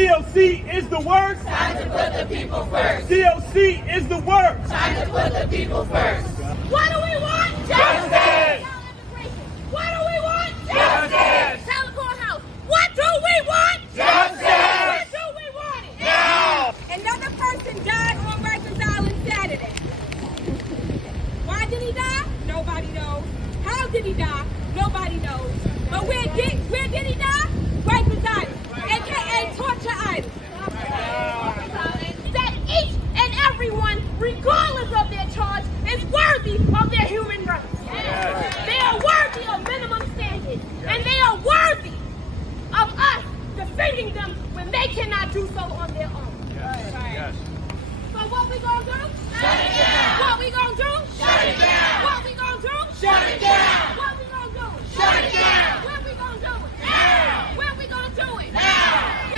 COC is the word. Time to put the people first. COC is the word. Time to put the people first. What do we want? Justice! What do we want? Justice! Tell the courthouse. What do we want? Justice! When do we want it? Now! Another person died on Rikers Island Saturday. Why did he die? Nobody knows. How did he die? Nobody knows. But where did he die? Rikers Island, aka Torture Island. That each and everyone, regardless of their charge, is worthy of their human rights. They are worthy of minimum standards, and they are worthy of us defending them when they cannot do so on their own. Yes. So what we gonna do? What we gonna do?